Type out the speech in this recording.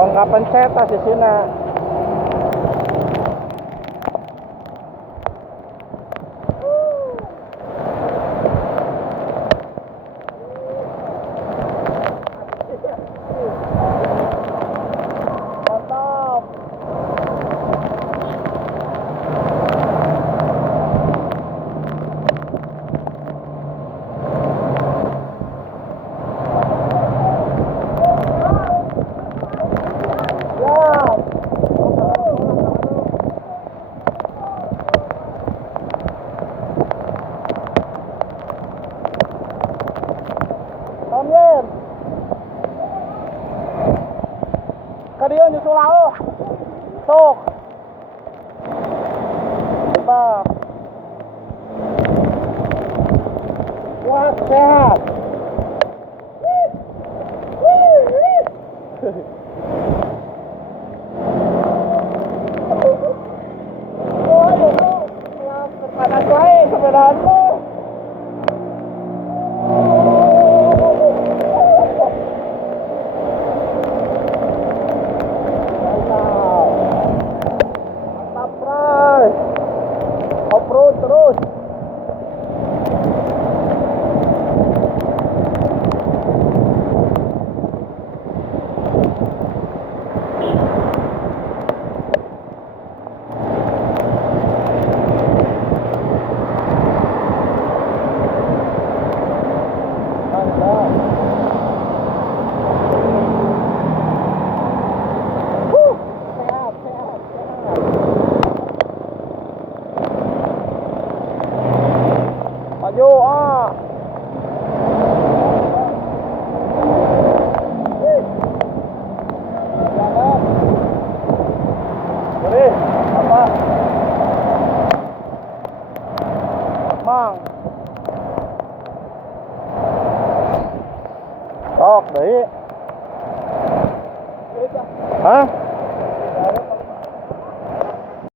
Ongkapan cetas di sini. Mantap. Amir. Kadieu nyusul lauh. Sok. Coba. Kuat, sehat. Panas wae sepedahanmu. Off-road terus. Mantap. Sehat, sehat, sehat. Maju ah. Jangan. Beri apa? Mang. Sok deui. Hah?